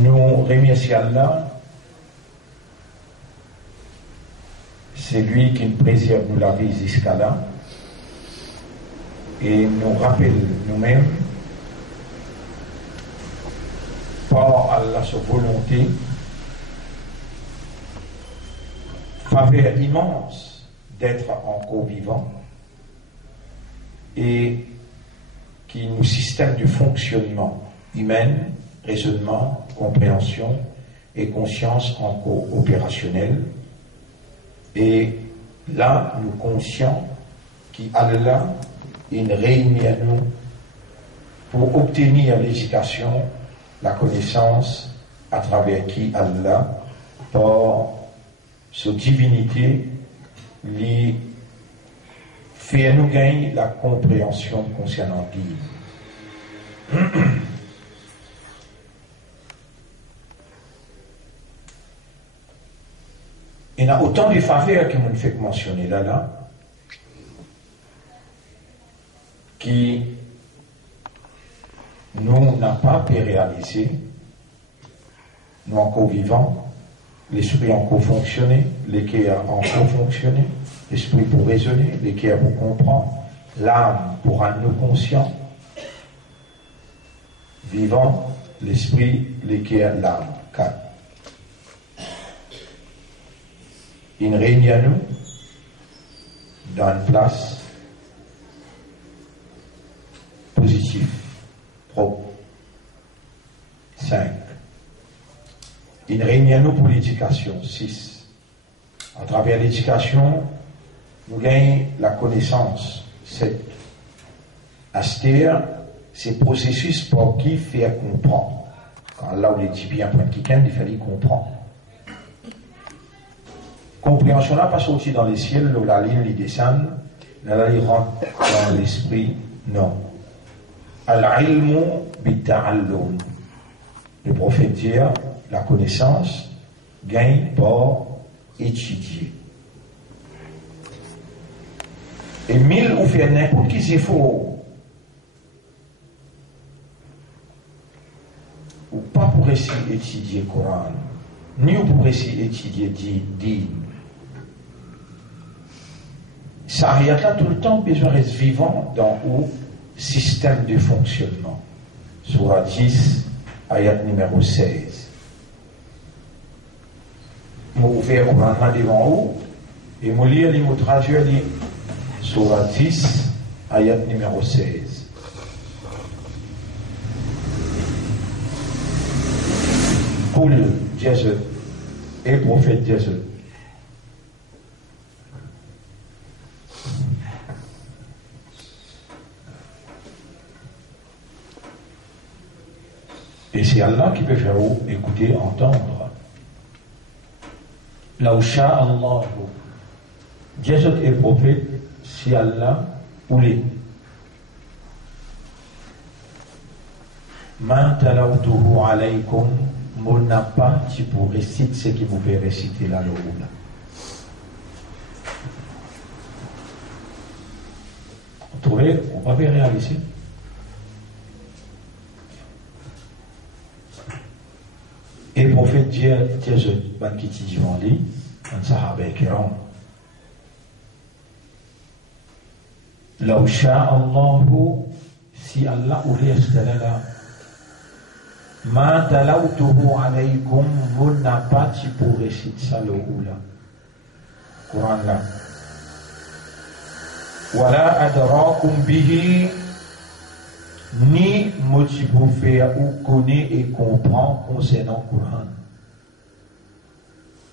Nous remercions Allah, c'est lui qui nous préserve nous la vie jusqu'à là, et nous rappelle nous-mêmes, par Allah sa volonté, faveur immense d'être encore vivant, et qui nous système de fonctionnement humain, raisonnement, compréhension et conscience encore opérationnelle. Et là, nous conscients qu'Allah il réunit à nous pour obtenir l'éducation, la connaissance à travers qui Allah, par sa divinité, lui fait nous gagner la compréhension concernant Dieu. Il y a autant de faveurs que nous fait mentionner là, qui nous n'a pas pu réaliser, nous encore vivants, l'esprit encore fonctionné, l'équerre encore fonctionné, l'esprit pour raisonner, l'équerre pour comprendre, l'âme pour rendre nous conscients, vivant, l'esprit, l'équerre, l'âme, 4. Il règne à nous dans une place positive, propre. 5. Il règne à nous pour l'éducation. 6. À travers l'éducation, nous gagnons la connaissance. 7. Astér, c'est processus pour qui faire comprendre. Quand là où les dit bien point quelqu'un, il fallait comprendre. Compréhension là pas sorti dans les ciels, la ligne les descend, la ligne rentre dans l'esprit, non. Al-ilmu bita'allum. Le prophète dit, la connaissance gagne par étudier. Et mille ou faire n'importe qui c'est faux. Ou pas pour essayer d'étudier le Coran, ni pour essayer d'étudier Din. Ça arrive là tout le temps, besoin reste vivant dans le système de fonctionnement. Surah 10, ayat numéro 16. Je vais ouvrir le Coran devant vous et je lire les mots traduits. Surah 10, ayat numéro 16. Kul Jésus et prophète Jésus. Et c'est Allah qui peut faire écouter, entendre. Lausha Allah. Jésus est prophète, si Allah voulait. Ma talawtuhu alaykum, mon n'a pas, tu pour réciter ce qui vous fait réciter là le haut là. Vous trouvez, on va bien réaliser. Et le prophète dit, Jésus, ban qui dit devant lui, un sahaba kiram. Law sha'a Allahu, si Allah voulait installer là, ma talawtuhu alaykum, vous n'a pas tu pour réciter ça le ou là. Coran là. Wala adrakum bihi, ni motif pour faire ou connaître et comprendre concernant le Coran.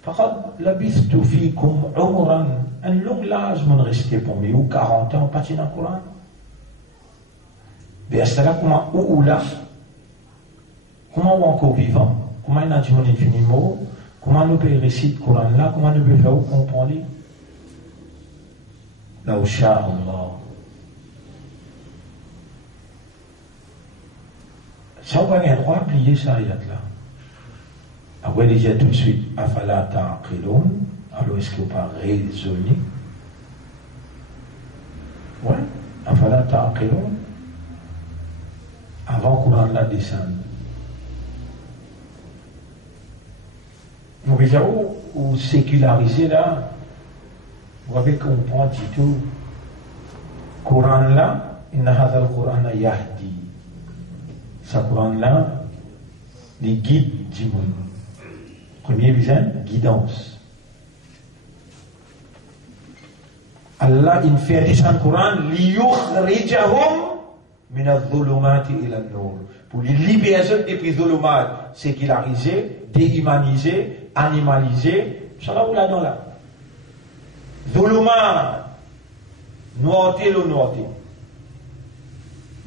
Faqad labistu fikum umran, un long âge mon resté pour moi, ou 40 ans, pas dans le Coran. Mais c'est là comment ou là, comment on est encore vivant, comment il a dit mon infiniment, comment nous peut réciter le Coran là, comment nous peut faire ou comprendre. Là où Allah. Ça, on va avoir droit à plier ça, il y a là. Après, il dit tout de suite, Afala ta'aqilun, alors est-ce qu'il pas raisonner? Ouais, Afala ta'aqilun, avant qu'on la descende. Vous voyez où séculariser là, vous avez comprendre du tout. Coran là, inna hadha al-Quran yahdi. Ce Coran là, les guides du monde. Premier visage, guidance. Allah il fait descendre le Coran liyukhrijahum min adh-dhulumati ila an-nur. Pour les libérer depuis dhulumat, séculariser, déhumaniser, animaliser, ça là où là dans là. Dhulumat, noirté le noirté.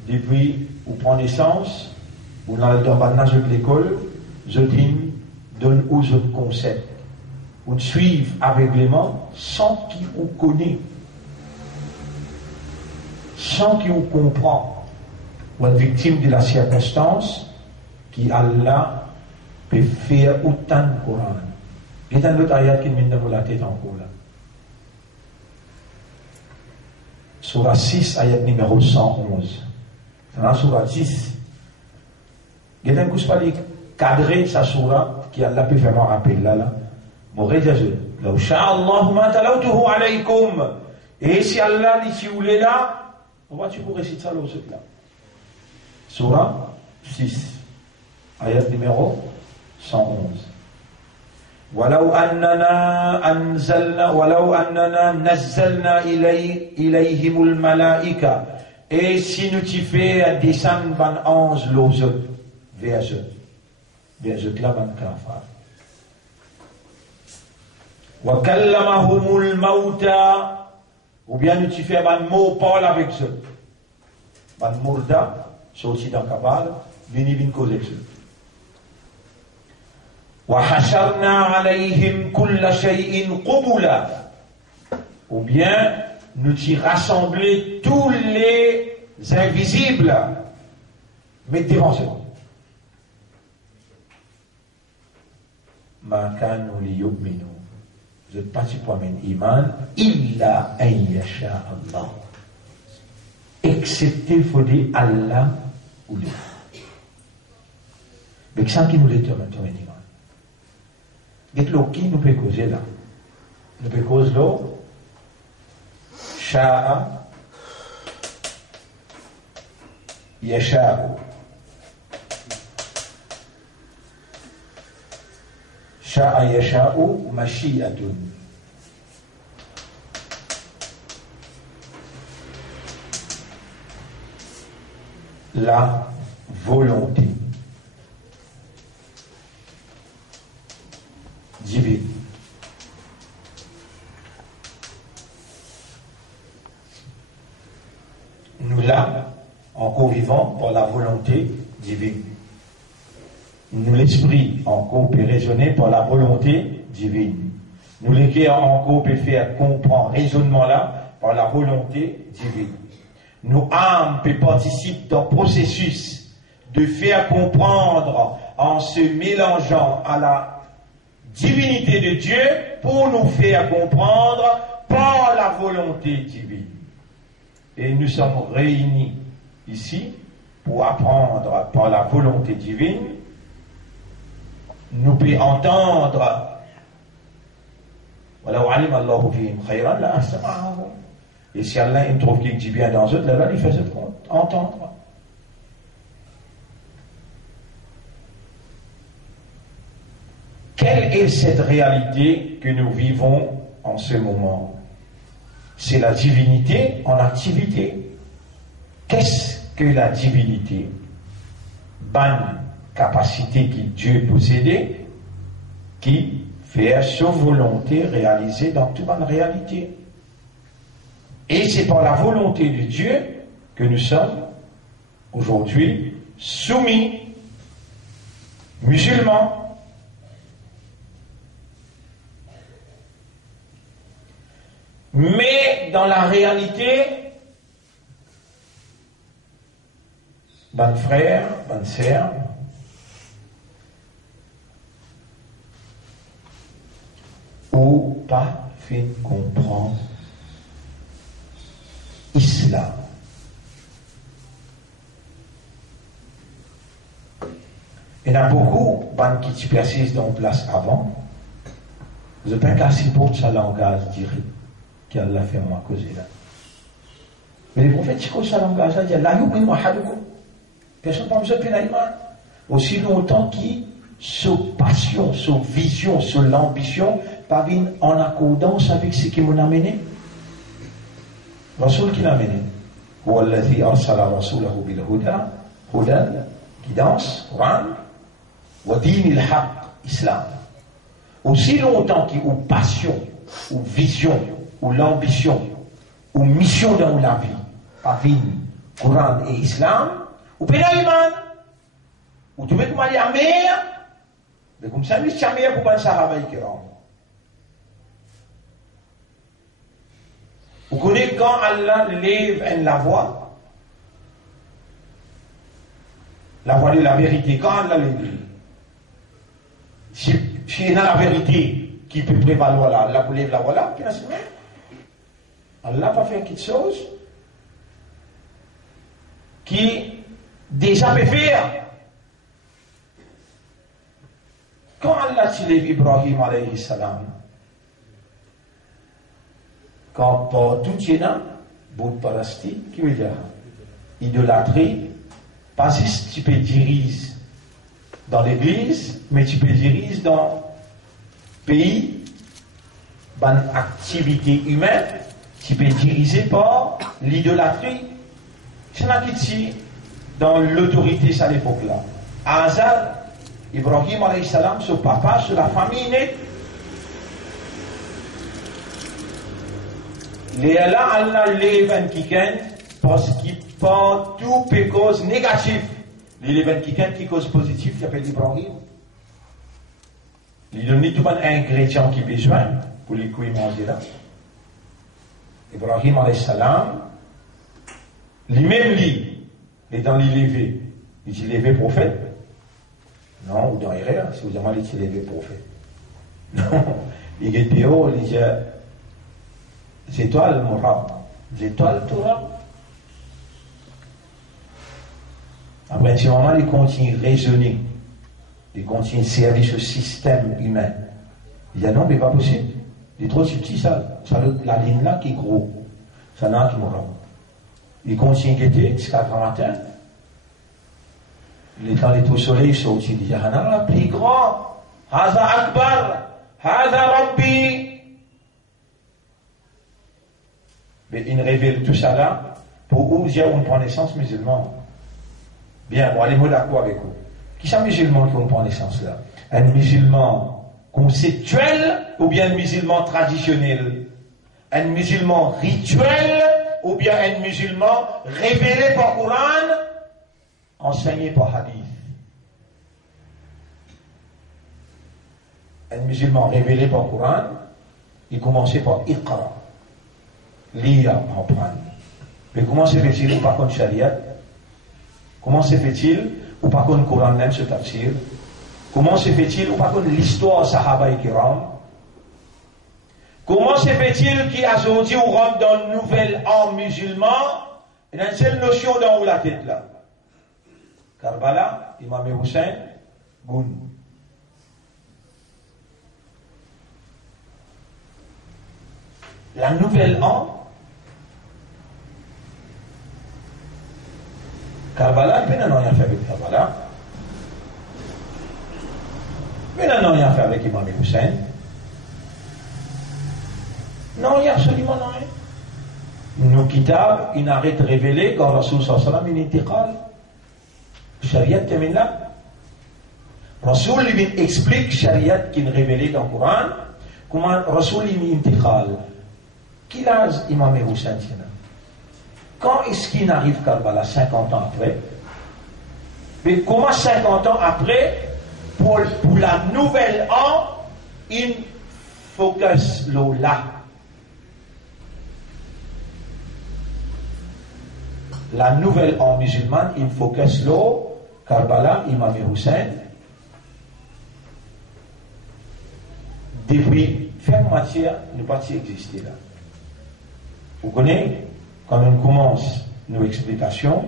Depuis où prend naissance, où dans le domaine de l'école, je dis donne aux autres concepts. Ou suivent aveuglément sans qu'ils vous connaissent, sans qu'ils vous comprennent. Ou être victime de la circonstance qui Allah peut faire autant de Coran. Il y a un autre ayat qui mène dans la tête encore là. Surah 6, ayat numéro 111. C'est la surah 6. Il y a un coup de cadrer sa surah qui Allah peut vraiment rappeler là. M'aurait dit, là, Inch'Allah, ma talawtuhu alaykum. Et si Allah dit, si vous voulez là, on va tu pour réciter ça là. Surah 6, ayat numéro 111. ولو أننا نزلنا إليهم الملائكة. Et si nous t'y fait descendre ban ange l'os vers eux là ban kafar. وكلمهم الموتى. Ou bien nous t'y fait ban mot parle avec eux. Ban mourda, sorti dans Kabbalah, vini cause avec eux. وحشرنا عليهم كل شيء قبلا. Ou bien nous t'y rassembler tous les invisibles, mais devant eux. ما كانوا ليؤمنوا. Vous n'êtes pas pour un iman, illa an yasha Allah. Excepté il faut dire Allah ou Dieu. Mais ça qui nous l'étonne maintenant, iman. Qu'est-ce qui nous peut causer là? Nous peut causer là, sha'a, yasha'u. Sha'a yasha'u mashi'atun. La volonté divine. Nous là, encore vivants par la volonté divine. Nous l'esprit encore peut raisonner par la volonté divine. Nous les cœurs encore peut faire comprendre raisonnement là par la volonté divine. Nos âmes peut participer dans le processus de faire comprendre en se mélangeant à la divinité de Dieu pour nous faire comprendre par la volonté divine. Et nous sommes réunis ici pour apprendre par la volonté divine. Nous pouvons entendre et si Allah il trouve qu'il dit bien dans eux, là il fait ce compte, entendre. Quelle est cette réalité que nous vivons en ce moment? C'est la divinité en activité. Qu'est-ce que la divinité? Bonne capacité que Dieu possédait, qui fait sa volonté réalisée dans toute bonne réalité. Et c'est par la volonté de Dieu que nous sommes aujourd'hui soumis, musulmans. Mais dans la réalité, bonnes frères, bonnes sœurs, ou pas fait comprendre l'islam. Il y en a beaucoup qui persistent dans place avant, Vous n'êtes pas cassé pour ce langage direct qu'Allah fait moi causer là. Mais les prophètes, c'est quoi ce langage là? Il y a personne ne peut me faire aussi longtemps qui sa passion, sa vision, sa l'ambition parviennent en accordance avec ce qui m'a amené. Rasoul qui l'a amené. هو الذي أرسل رسوله بالهدى هدى guidance Coran ودين الحق Islam. Aussi longtemps qu'il y a passion, ou vision, ou l'ambition, ou mission dans la vie, parviennent Coran et Islam, ou pénaliman, ou tu veux que m'aller à mer, mais comme ça, c'est jamais pour penser à la kiram. Vous connaissez quand Allah lève la voix de la vérité, quand Allah lève, si il y a la vérité qui peut prévaloir là, Allah pour lève la voix là, Allah va faire quelque chose qui déjà peut faire. Quand Allah lève Ibrahim alayhi salam, quand tout est là, Bout Parasti, qui veut dire idolâtrie, pas juste tu peux diriger dans l'église, mais tu peux diriger dans le pays, dans l'activité humaine, tu peux diriger par l'idolâtrie. C'est là qui dans l'autorité à l'époque-là. Azar, Ibrahim alayhi salam, son papa, sur la famille née. Les Allah lève qui parce qu'il pas tout peut cause négative. Les lève qui cause positif, il appelle Ibrahim. Il donne tout un ingrédient qui besoin pour les couilles manger là. Ibrahim alayhi salam, lui-même il est dans l'élevé. Il dit l'élevé prophète. Non, ou dans l'erreur, si vous avez dit l'élevé prophète. Non, il est théo, il dit c'est toi le Mourab, c'est toi le Torah. Après, si moment il continue à raisonner, il continue à servir ce système humain, il dit non, mais pas possible. Il est trop subtil, ça la ligne là qui est gros. Ça n'a qui Mourab. Il continue à guetter jusqu'à grand matin. Il est allé au soleil, il saute, il dit Hana, plus grand, Haza Akbar, Haza Rabbi. Mais il révèle tout ça là pour où il y a une naissance musulman. Bien, bon, allez-moi d'accord avec vous. Qui sont les musulmans qui ont une naissance là? Un musulman conceptuel ou bien un musulman traditionnel? Un musulman rituel ou bien un musulman révélé par Coran, enseigné par Hadith? Un musulman révélé par Coran, il commençait par Iqra. Lire, apprendre. Mais comment se fait-il ou pas contre Shariat? Comment se fait-il ou pas contre Coran même ce tafsir? Comment se fait-il ou pas contre l'histoire Sahaba et Kiram? Comment se fait-il qu'aujourd'hui on rentre dans une nouvelle âme musulman et dans une seule notion dans la tête là? Karbala, Imam Hussein, Goun. La nouvelle âme, Karbala, il n'y a rien fait avec Karbala. Il n'y a rien fait avec Imam Hussein. Non, il n'y a absolument rien. Nos kitabs, ils n'arrêtent de révéler quand Rasul sallallahu alayhi wa sallam, il intiqal. Shariat termine là. Rasul lui explique Shariat qui est révélé dans le Coran. Comment Rasul il intiqal. Qui l'a Imam Hussein? Quand est-ce qu'il arrive Karbala? 50 ans après. Mais comment 50 ans après, pour la nouvelle an, il focus là. La nouvelle an musulmane, il focus là, Karbala, Imam Hussein. Depuis faire matière, ne pas exister là. Vous connaissez? Quand on commence nos explications,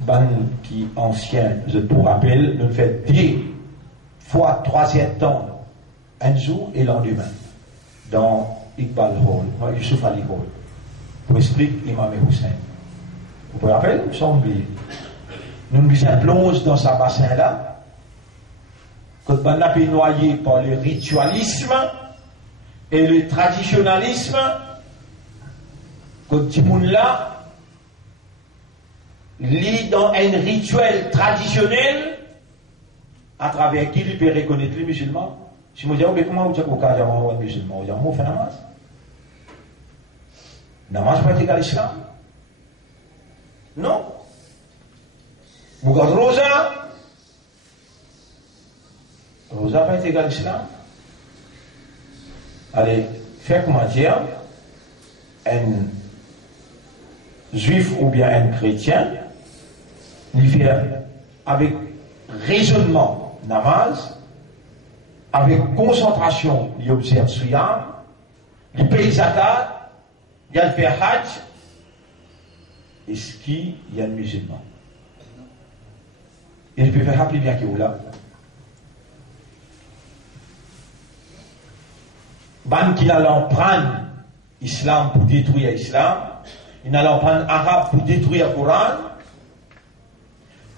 ban qui ancien, je vous rappelle, nous fait 10 fois 3e temps un jour et lendemain, dans Iqbal Hall, Yusuf Ali Hall, pour expliquer l'imam Hussein. Vous vous rappelez, sans oublier. Nous nous plonge dans ce bassin-là, quand on a été noyé par le ritualisme et le traditionnalisme, quand tout là lit dans un rituel traditionnel, à travers qui il peut reconnaître les musulmans. Si je me dis, comment vous dites qu'au cas où un musulman, vous dites, on fait namaz. Namaz pas égal à l'islam. Non. Vous regardez Rosa. Rosa pas égal à l'islam. Allez, faites-moi dire, un juif ou bien un chrétien, il fait avec raisonnement namaz, avec concentration, il observe Siyam, il paye zakat, il fait hajj, est-ce qu'il y a un musulman? Il peut faire rappeler bien qu'il est là. Ban qui n'allait prendre l'islam pour détruire l'islam, il n'allait prendre l'arabe pour détruire le Coran.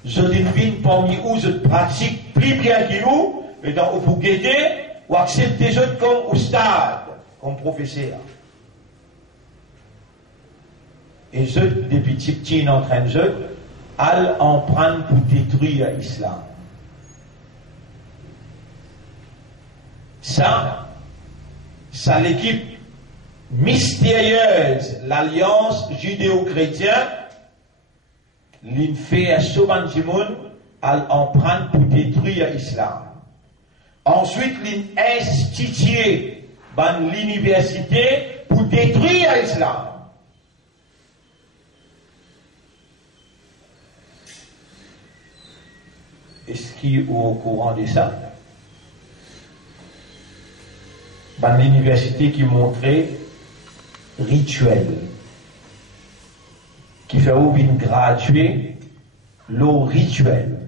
Je devine parmi où je pratique plus bien que vous, mais dans vous guider ou accepter les autres comme oustad, comme professeur. Et je, depuis petit, en train de jeu, allent en prendre pour détruire l'islam. Ça l'équipe mystérieuse, l'alliance judéo-chrétienne, l'in fait à Soban Jimoun, allent en prendre pour détruire l'islam. Ensuite, l'in institué dans l'université pour détruire l'islam. Est-ce qu'il est au courant de ça? Dans l'université qui montrait rituel, qui fait ou bien graduer l'eau rituel,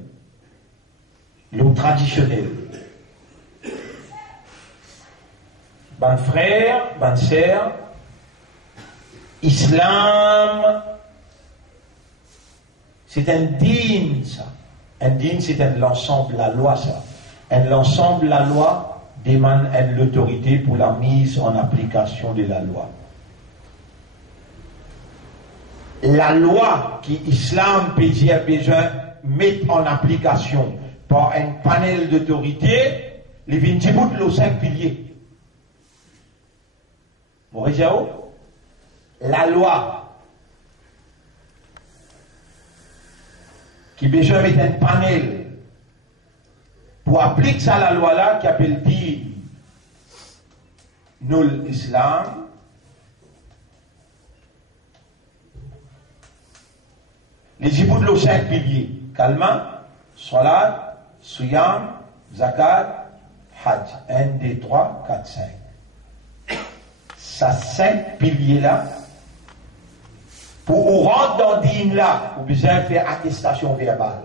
l'eau traditionnelle. Ban frère, ban sœur, islam, c'est un dîme, ça. Un dîme, c'est l'ensemble de la loi, ça. L'ensemble de la loi demande l'autorité pour la mise en application de la loi. La loi qui l'islam peut dire besoin mettre en application par un panel d'autorité, les 20 bouts de 5 piliers. La loi qui besoin mettre un panel pour appliquer ça la loi là qui appelle dire nous l'islam. Les djibouts de l'eau 5 piliers, kalma, salat, suyam, zakat, hajj. 1, 2, 3, 4, 5. Ça 5 piliers là, pour rentrer dans dîme là, vous besoin faire attestation verbale.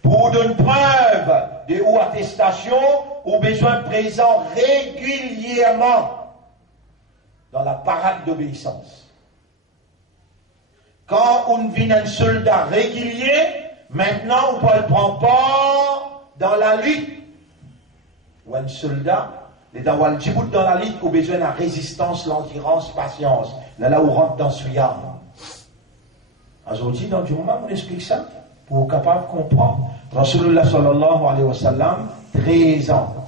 Pour donner preuve de ou attestation, vous besoin présent régulièrement dans la parade d'obéissance. Quand on vient un soldat régulier, maintenant on peut le prendre part dans la lutte. Ou un soldat, les dawal djibout dans la lutte, on a besoin de la résistance, l'endurance, patience. Là où on rentre dans ce yam. Aujourd'hui, dans du moment, on explique ça pour être capable de comprendre. Rasulullah sallallahu alayhi wa sallam, 13 ans.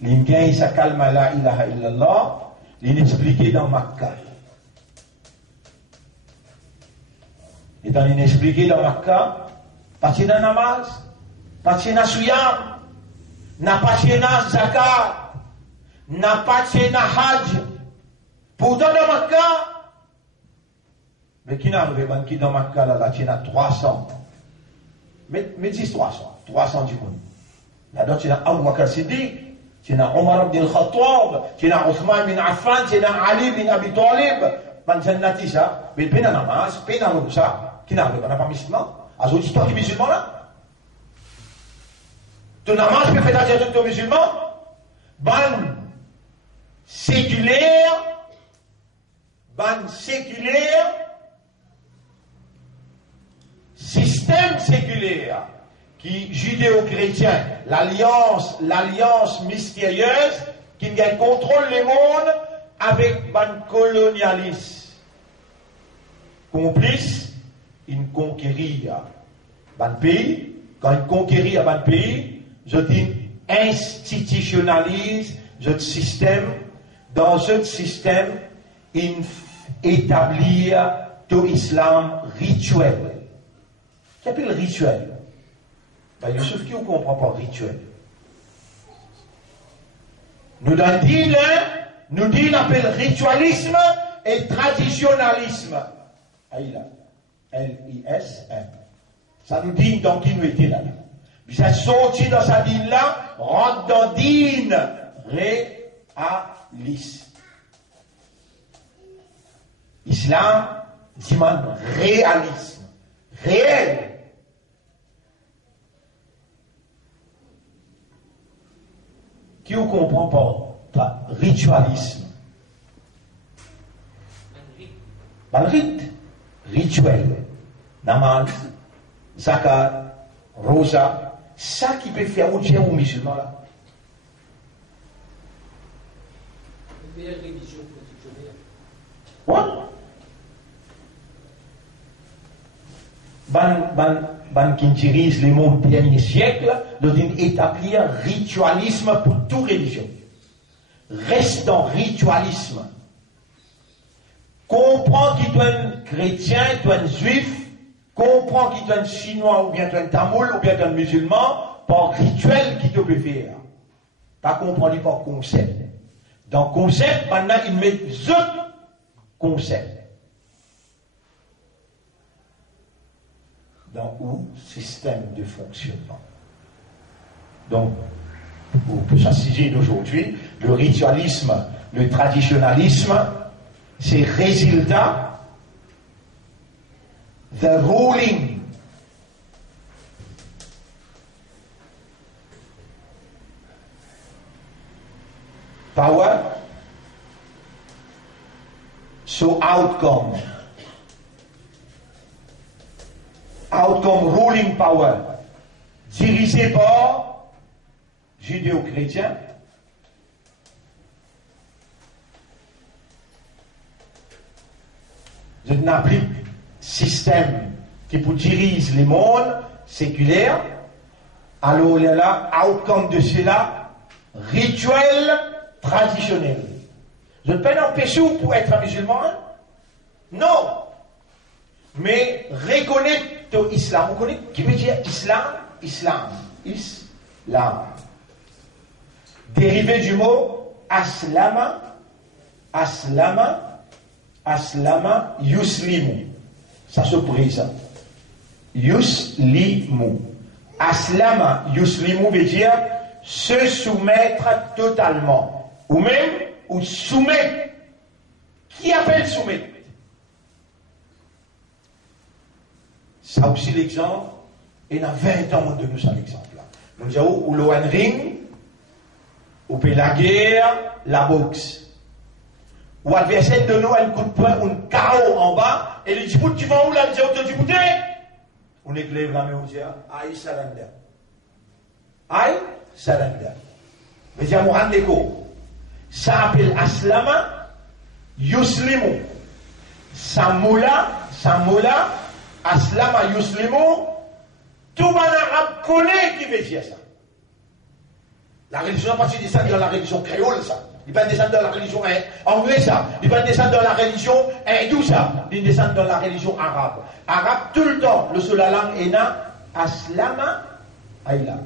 L'Ingain, il s'accalme à la ilaha illallah, il expliqué dans Makkah. Et dans l'inexpliqué dans Makkah, pas de namaz, pas de suyam, n'a pas de zakat, n'a pas de hajj. Pourtant dans Makkah, mais qui n'a arrivé dans Makkah là, il y a 300. Mais dis 300 du monde. Là-dedans, il y a Abu Bakr Siddiq, il y a Omar ibn al-Khattab, il y a Othman bin Affan, il y a Ali bin Abi Talib, man jannati ça, mais il y a namaz, il y a ça. Qui n'arrive pas, on n'a pas musulman. Aujourd'hui, toi qui es musulman là. Tu n'as pas fait d'agir de musulman, ban séculaire, système séculaire, qui judéo-chrétien, l'alliance mystérieuse, qui contrôle le monde avec ban colonialisme. Complice, il conquérit ban pays, quand il conquérit ban pays, je dis institutionnalise ce système, dans ce système, il établit tout islam rituel. Qu'est-ce que le rituel? Ben, Youssef, qui ne comprend pas rituel? Nous disons appelle ritualisme et traditionnalisme. L-I-S-M. Ça nous dit dans qui nous étions là. Vous êtes sorti dans sa dîne là, rentre dans dîne réaliste. Islam demande réalisme. Réel. Qui ne comprend pas ritualisme? Pas le rite. Rituel. Namaz, zakat, rosa. Ça qui peut faire autre aux musulmans là. Quoi? Ban qui dirige les mondes du dernier siècle, doit établir un ritualisme pour toute religion. Reste dans ritualisme. Comprends qu'il doit être chrétien, qu'il doit être juif, comprends qu'il doit être chinois, ou bien qu'il doit être tamoul, ou bien qu'il doit être musulman, par rituel qu'il peut faire. Pas comprendre par concept. Dans concept, maintenant, il met autres concepts. Dans un système de fonctionnement. Donc, pour s'assiser d'aujourd'hui, le ritualisme, le traditionnalisme, c'est résultat the ruling power, so outcome ruling power, dirigé par judéo-chrétiens, je n'applique système qui pour diriger les mondes séculaires, alors il y a là, outcome de cela, rituel traditionnel. Je ne peux pas empêcher pour être musulman, hein? Non. Mais reconnaître l'islam, vous connaissez qui veut dire islam. Dérivé du mot aslama, yuslimu. Ça se présente. Yuslimu. Aslama, yuslimu veut dire se soumettre totalement. Ou même, ou soumettre. Qui appelle soumettre? Ça aussi l'exemple, et il y a 20 ans de nous ça l'exemple-là. Nous disons, ou le ring, ou la guerre, la boxe. Ou l'adversaire de nous, un coup de poing, un KO en bas, et il dit, tu vas où là, il dit, tu on éclaire la main, on dit, I surrender. I surrender. Mais il y a mon rendez-vous. Ça appelle Aslama, Yuslimu. Samoula, Aslama Yuslimu, tout le monde arabe connaît qui veut dire ça. La religion, parce qu'il descend dans la religion créole, ça. Il va descendre dans la religion anglaise, ça. Il va descendre dans la religion hindoue, ça. Il descend dans la religion arabe. Arabe, tout le temps, le seul langue est là. Aslama, aïla.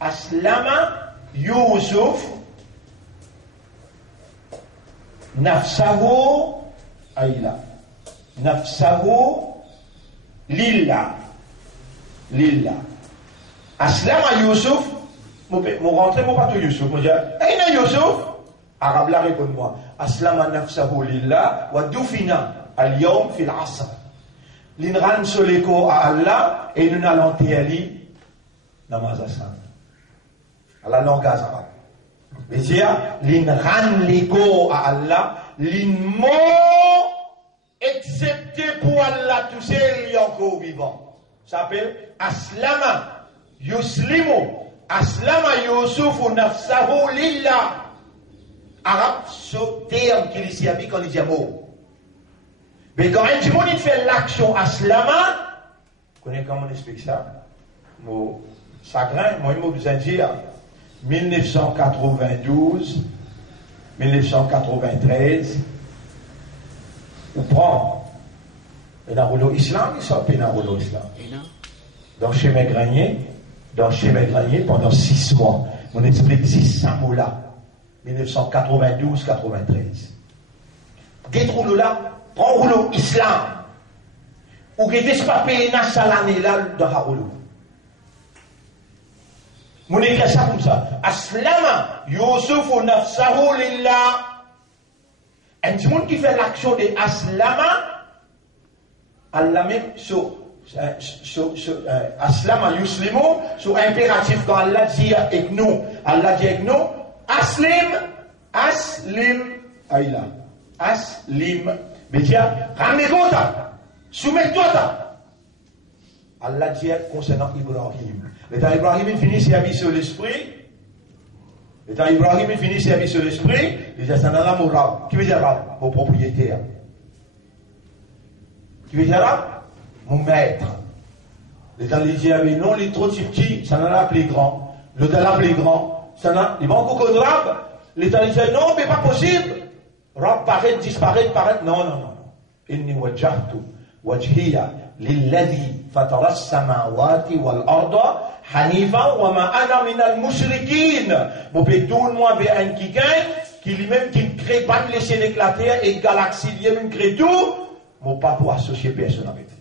Aslama, Yusuf, Nafsahu, aïla. Nafsahu, Lillah. Aslama Yusuf, mon rentré, mon patou Yusuf, mon dit, Aïna Yusuf? Arabe là répond-moi, Aslama nafsahu lillah, wa dufina al-yawm fil asr. L'inran soleko à Allah, et nous n'allons téali, namaz aslan. à la langue arabe. C'est-à-dire, l'in ran l'ego à Allah, l'in mot excepté pour Allah, tout seul, il est encore vivant. Ça s'appelle Aslama, Yuslimu, Aslama Yusufu nafsahu lillah. Arabe, ce terme qu'il ici a mis quand il dit mot. Mais quand un monde il fait l'action Aslama, vous connaissez comment on explique ça? Mon chagrin, moi, il m'a besoin de dire 1992, 1993, ou prend un rouleau islam, il sort un rouleau islam. Dans chez mes graniers, pendant 6 mois, on explique 6 mots-là, 1992-93. Get rouleau là, prend rouleau islam, ou get pas payer na salané là dans la rouleau. Mon écrit ça comme ça. Aslama Yusufu nafsahu lillah. Un petit monde qui fait l'action de Aslama, Allah même Aslama Yuslimu, sur impératif quand Allah dit avec nous, Aslim, Aïla, Aslim, mais dit, ramène-toi, soumets-toi. Allah dit concernant Ibrahim. L'état Ibrahim finit ses habits sur l'esprit. L'état Ibrahim finit ses habits sur l'esprit. Il dit ça n'a pas mon rab. Qui veut dire rab? Mon propriétaire. Qui veut dire rab? Mon maître. L'état il dit non, il est trop petit, ça n'en a plus grand. L'état l'a plus grand. Ça n'a, il va encore de rab. L'état il dit non, mais pas possible. Rab paraît, disparaît. Non. Inni wajjahtu wajhiya lilladhi fatara as-samawati wal arda hanifan wa ma ana min al-mushrikin. Mon pétoul moi vers un qui gagne, qui lui-même qui crée pas les ciels éclatés et galaxies lui-même crée tout, mon pas pour associer personne avec lui.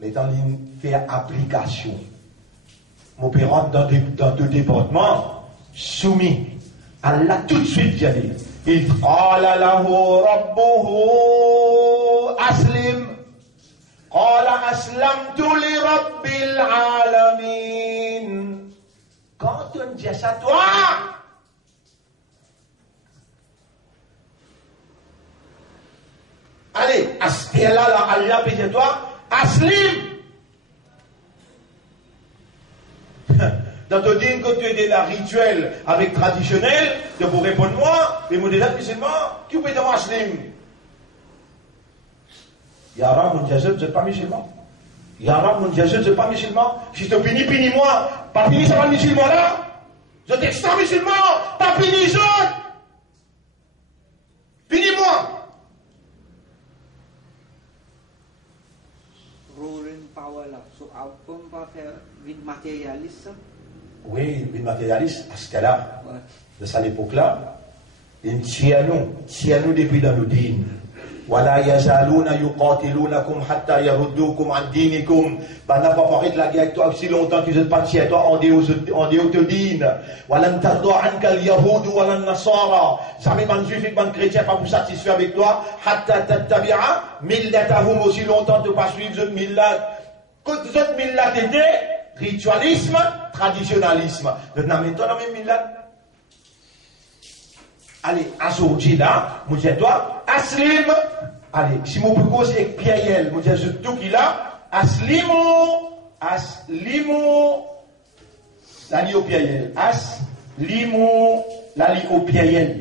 L'état il fait application. Mon père rentre dans tout département soumis. Allah tout de suite dit il qala lahu rabbuhu aslim. قال أسلمت لرب العالمين. Quand on dit ça, toi, allez, Allah peut dire toi, Aslim. Dans ton dîme, quand tu es dans la rituel avec traditionnel, de vous répondre moi, les modèles musulmans, qui peut dire Aslim? Yara, mon diazeux, vous n'êtes pas musulman. Yara, mon diazeux, vous n'êtes pas musulman. Si tu pini moi, pas fini, ça va musulman là. Je t'ai sans musulman, pas fini, je. Finis-moi. Ruling power là, so outcome pas faire une matérialiste. Oui, une matérialiste, à ce cas-là, de cette époque-là, une tianou depuis dans le dîme. ولا يزالون يقاتلونكم حتى يردوكم عن دينكم. Bah n'a pas parlé de la guerre avec toi aussi longtemps que vous n'êtes pas tiens à toi en Dieu te dîne. ولن ترضى عنك اليهود ولا النصارى. Jamais man juif et man chrétien pas vous satisfaire avec toi. حتى تتبع ملتهم aussi longtemps de pas suivre cette millat. Quand cette millat était ritualisme, traditionnalisme. Donc n'a même pas la même millat. Allez, aujourd'hui là, vous dites toi, Aslim, allez, si mon plus gros c'est Pierre, vous dites tout qu'il a, Aslimu, la li au Pierre, Aslimu, la li au Pierre.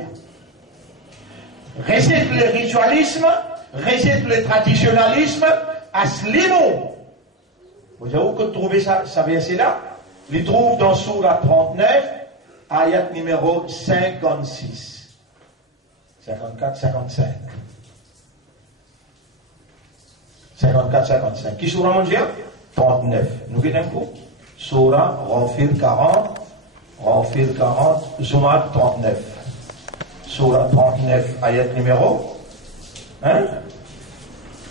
Restez le ritualisme, restez le traditionnalisme, Aslimu. Vous avez où que trouver ça verset là? Il le trouve dans Sourate 39, ayat numéro 56. 54, 55. 54, 55. Qui surah mon Dieu? 39. Nous venons un coup. Surah, Ghafir 40, Zumar 39. Surah 39, ayat numéro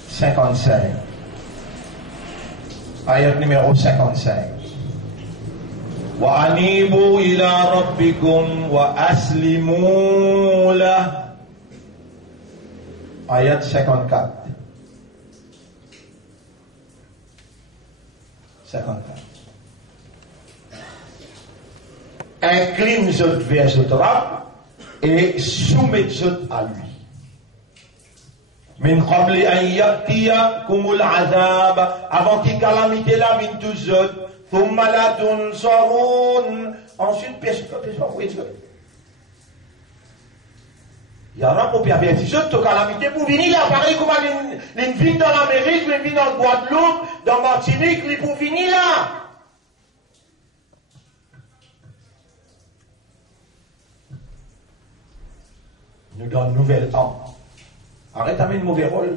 55. Ayat numéro 55. Wa anibu ila rabbikum wa aslimu lah. Ayat 54. 54. incline vers ce rab et soumet à lui. Min qabli an ya'tiyakumul azab, avant que calamité la vienne tous autres, thumma la tunsarun. Ensuite, il y a un peu pervertisseur de calamité pour venir là, pareil comme une ville dans l'Amérique, une ville dans Guadeloupe, dans Martinique, il pour venir là. Nous dans le nouvel an. Arrête avec le mauvais rôle.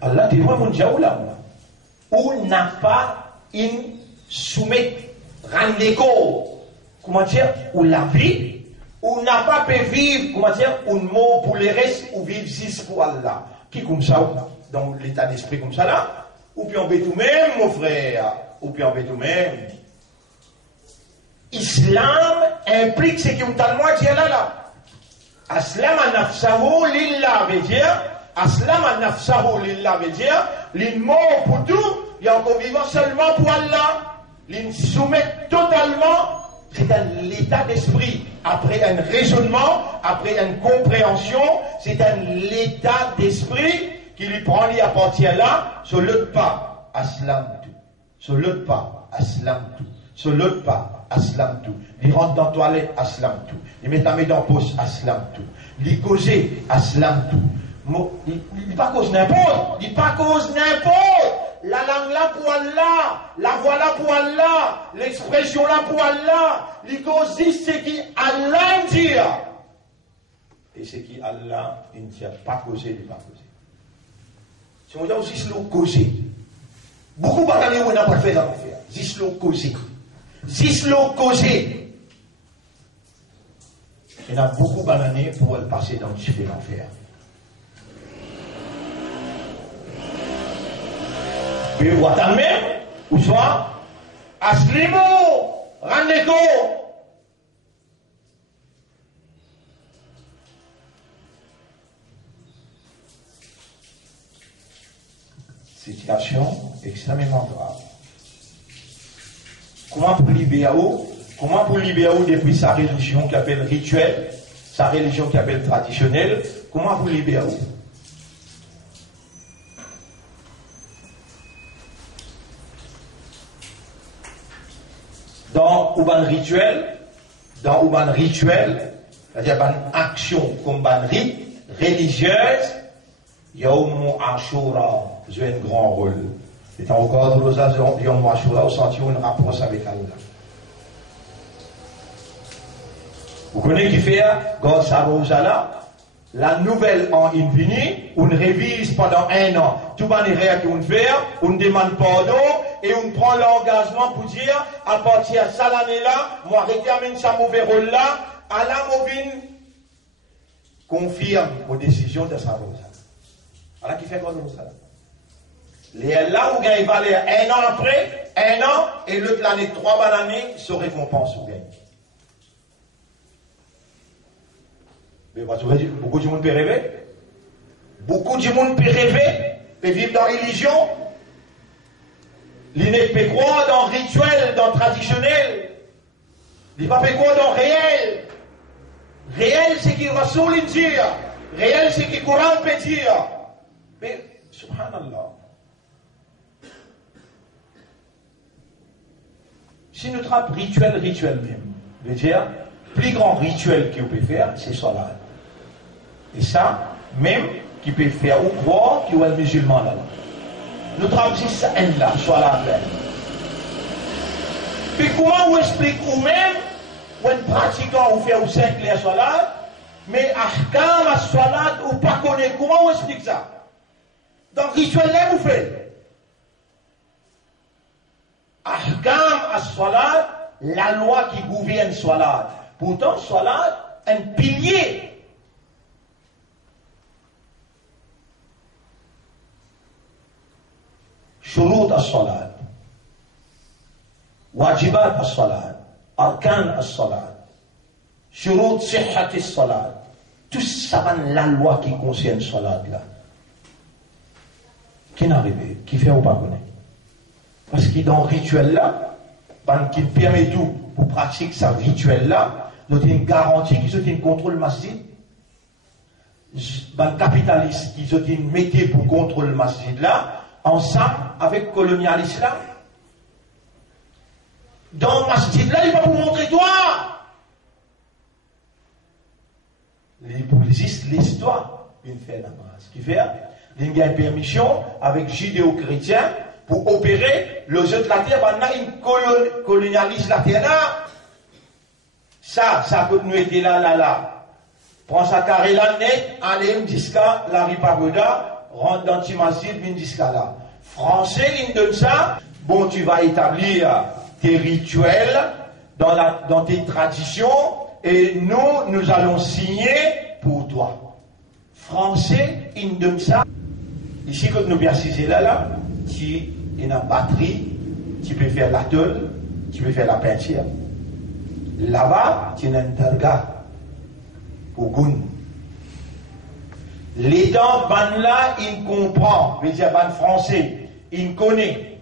Allah dit, moi, mon diable, là, où n'a pas une soumet, rendez-vous, comment dire, ou la vie, ou n'a pas pu vivre, comment dire, un mot pour les restes, ou vivre juste pour Allah. Qui comme ça, dans l'état d'esprit comme ça là, ou puis on fait tout même, mon frère, ou puis on fait tout même. Islam implique ce qui est tellement dit là. Aslama nafsahu lillah veut dire, aslama nafsahu lillah veut dire, l'in mort pour tout, il y a encore vivant seulement pour Allah. L'in soumet totalement, c'est un état d'esprit. Après un raisonnement, après une compréhension, c'est un état d'esprit qui lui prend, lui appartient là, sur le pas, aslam tout. Sur le pas, aslam tout. Sur le pas, aslam tout. Il rentre dans la toilette, aslam tout. Il met ta main dans la poche, aslam tout. Il cause, aslam tout. Il pas cause n'importe. Il pas cause n'importe. La langue là pour Allah. La voix là pour Allah. L'expression là pour Allah. Il cause ce qui Allah dit. Et ce qui Allah ne dit pas causé, il n'est pas causé. Si on dit aussi ce l'eau causé. Beaucoup d'années où on n'a pas fait l'affaire. Zis l'eau causé. Zis l'eau causé. Il y a beaucoup d'années pour elle passer dans le chiffre l'enfer. Puis vous attendez même, ou soit, Aslimo, rendez-vous. Situation extrêmement grave. Comment pour libérer Comment pour libérer depuis sa religion qui appelle rituel, sa religion qui appelle traditionnelle, comment pour libérer? Dans un rituel, c'est-à-dire une action comme un rite religieuse, Yawm Ashura joue un grand rôle. Et encore dans le Yawm Ashura, on sentit une rapproche avec Allah. Vous connaissez qui fait, God Sarozala, la nouvelle en infini, on révise pendant 1 an tout les règles qu'on fait, on demande pardon et on prend l'engagement pour dire, à partir de cette année-là, moi rétermine ce mauvais rôle-là, Allah Mobin confirme aux décisions de Sarozala. Allah qui fait God Sarozala. Les là où il va aller 1 an après, 1 an, et l'autre l'année, 3 années, se récompense ou gagne. Beaucoup de monde peut rêver. Beaucoup de monde peut rêver, peut vivre dans la religion. Il ne peut croire dans le rituel, dans le traditionnel. Il ne peut pas croire dans le réel. Réel, c'est qu'il Rasoul dit. Réel, c'est qu'il Coran peut dire. Mais, subhanallah. Si nous trappons rituel même, veut dire, plus grand rituel qu'il peut faire, c'est salat. Et ça, même, qui peut faire ou croire qu'il y a un musulman là. Nous traduisons ça là, soit la pleine. Puis comment on explique ou même, ou un pratiquant ou fait ou 5 les salat, mais ahkam à salat ou pas connaître, comment on explique ça? Dans le rituel là, vous faites. Ahkam à salat, la loi qui gouverne salat. Pourtant, salat, un pilier. شروط الصلاة واجبات الصلاة أركان الصلاة شروط صحة الصلاة tout ça va la loi qui concerne salat là qui n'arrive qui fait ou pas connaître parce que dans le rituel là qui permet tout pour pratiquer ce rituel-là, nous avons une garantie qu'ils ont une contrôle masjid. Les capitalistes qui ont une métier pour contrôler le masjid-là, ensemble avec le colonialisme là. Dans le masjid-là, il va vous montrer toi. Les policistes, l'histoire, ils font la base. Ce qui fait, ils ont une permission avec judéo-chrétiens pour opérer le jeu de la terre. Maintenant, ils colonialisent la terre là. Ça peut nous aider là. Prends sa carré là, net, allez jusqu'à la Ripagoda, rentre dans le masjid, viens jusqu'à là. Français, ils donnent ça. Bon, tu vas établir tes rituels dans tes traditions et nous allons signer pour toi. Français, ils donnent ça. Ici, quand nous persisons là, tu as une batterie, tu peux faire la tôle, tu peux faire la peinture. Là-bas, tu as un darga. Au Goun. Les dents, là, il comprend, mais dire ban français, il connaît.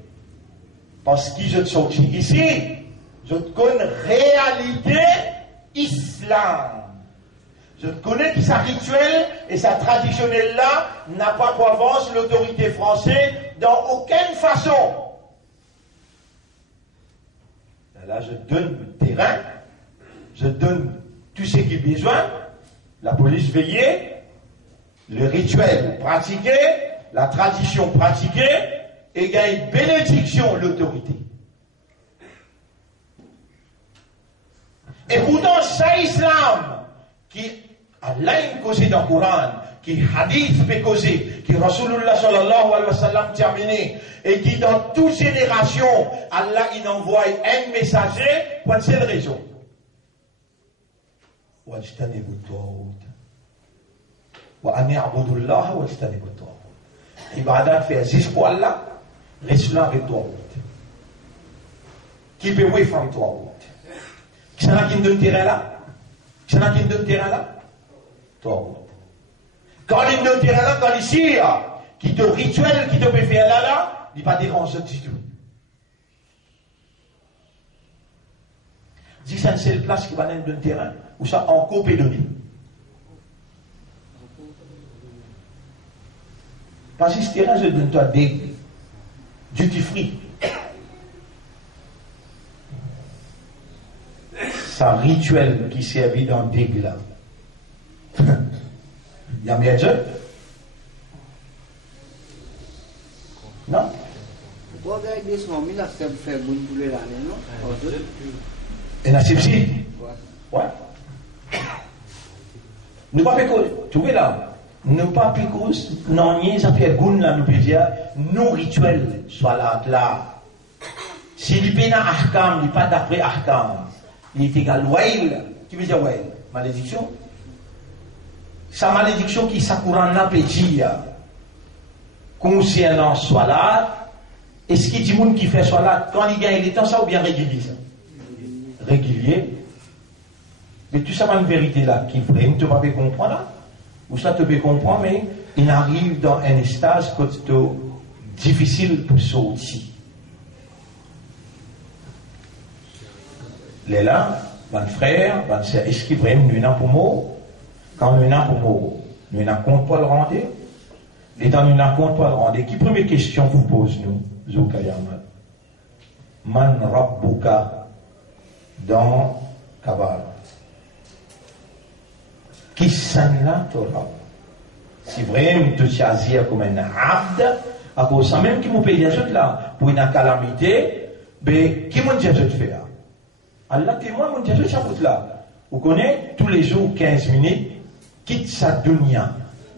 Parce qu'ils sont sortis ici, je connais réalité islam. Je connais que sa rituel et sa traditionnelle là n'a pas pour avance l'autorité française dans aucune façon. Là, je donne le terrain, je donne tout ce qu'il a besoin. La police veillait, le rituel pratiqué, la tradition pratiquée, et gagne bénédiction l'autorité. Et pourtant, c'est l'islam qui Allah a causé dans le Coran, qui hadith peut causer, qui Rasulullah sallallahu alayhi wa sallam terminé, et qui dans toute génération, Allah il envoie un messager pour une seule raison. واجتنبوا الطاغوت وأن يعبدوا الله واجتنبوا الطاغوت. Ibadat fait juste pour Allah, reste là avec toi. Keep away from toi. Qui s'en a qui donne terrain là? Qui s'en a qui donne terrain là? Toi. Quand il donne terrain là, quand ici, qui te rituel, qui te peut faire là, il n'est pas dérangeant du tout. Dis que c'est une seule place qui va donner un terrain, ou ça en copédonie. Parce que ce terrain, je donne toi des duty free. C'est un rituel qui servit dans des là. Il y a bien Dieu? Non? Pourquoi des familles là, ça fait beaucoup de l'année, non? Et la subside? Ouais. Nous pas pécos, tu vois là, nous pas pécos, non, ni ça fait goût là, nous peut dire, nos rituels soient là. Si il n'est pas ahkam, il n'est pas d'après ahkam, il est égal wail, qui veut dire wail? Malédiction? Sa malédiction qui s'accourait en appétit, concernant soit là, est-ce qu'il dit monde qui fait soit là, quand il gagne les temps, ça ou bien régulier ça? Régulier. Mais tout ça, c'est une vérité là, qui vraie, tu ne peux pas comprendre là, ou ça te peut comprendre, mais il arrive dans un stage difficile pour sortir. Les là, mon frère, mon sœur, est-ce qu'il vraie, nous n'avons pour mot, quand nous n'avons pour mot, nous n'avons compte pas le rendre, et dans nous n'avons compte pas le rendre, qui première question vous pose nous, Zoukayaman? Man Rabbuka dans Kabbalah. Qui s'en la Torah? Si vraiment tu choisir comme un abd, à cause ça même qui vous paye des là, pour une calamité, mais qui m'a dit je te faire? Allah témoin m'a dit je te là. Vous connaissez, tous les jours, 15 minutes, quitte sa dunya.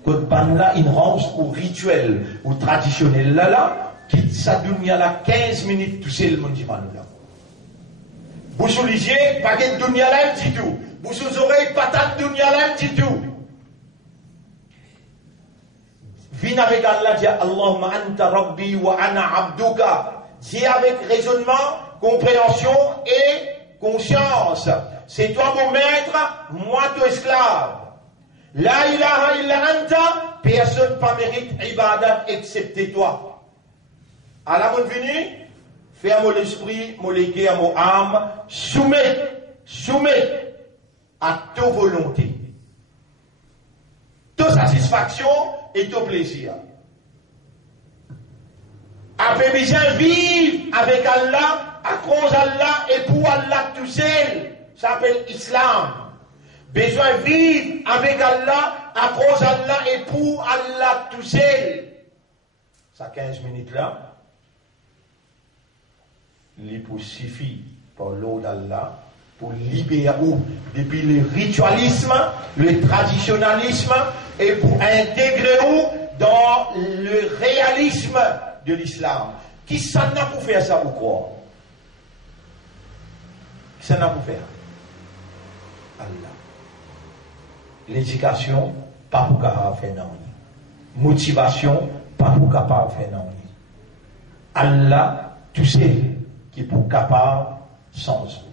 Quand ban là, il range au rituel, au traditionnel là, quitte sa dunya là, 15 minutes, tout seul, mon diman là. Vous sous les yeux, pas de dunya là, du tout. Vous sous les oreilles, patate dunya là, du tout. Viens avec Allah, dis Allahumma anta rabbi wa ana abduka. Dis avec raisonnement, compréhension et conscience. C'est toi mon maître, moi ton esclave. La ilaha illa anta, personne pas mérite ibadat excepté toi. À la bonne venue, faire mon esprit, mon légué, mon âme, soumet à toute volonté, toute satisfaction et tout plaisir. Après besoin vivre avec Allah, à cause d'Allah et pour Allah tout seul, ça s'appelle Islam. Besoin vivre avec Allah, à cause d'Allah et pour Allah tout seul. Ça 15 minutes là, il suffit pour l'eau d'Allah, pour libérer depuis le ritualisme, le traditionnalisme et pour intégrer dans le réalisme de l'islam. Qui s'en a pour faire ça ou quoi? Qui s'en a pour faire? Allah. L'éducation, pas pour capable faire non. Motivation, pas pour capable faire non. Allah, tu sais, qui est pour capable sans eux.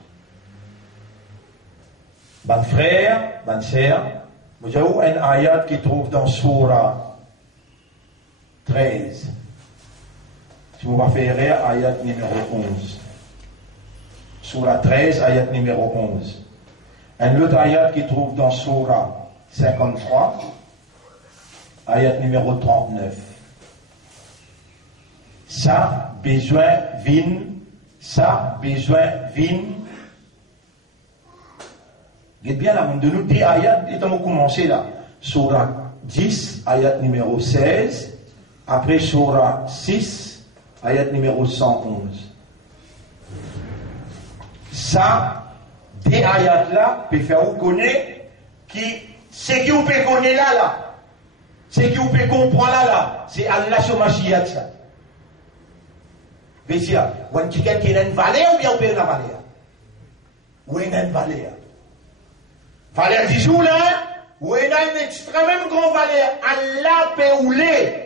Ban frère, ban sœur, vous avez un ayat qui trouve dans Surah 13. Si vous préférez, ayat numéro 11. Surah 13, ayat numéro 11. Un autre ayat qui trouve dans Surah 53, ayat numéro 39. Ça, besoin vin, ça, besoin vin. Dites bien là, de nous des ayats, et on commencer là. Surah 10, ayat numéro 16. Après Surah 6, ayat numéro 111. Ça, des ayats là, peut faire vous connaître qui, ce qui vous peut connaître là, ce qui vous peut comprendre là, c'est Allah sur Mashiach ça. Vésia, ou un quelqu'un qui est dans une vallée ou bien on peut dans la vallée? Ou est dans une vallée? Vallée du jour là, ou est dans une extrêmement grande vallée, Allah peut rouler.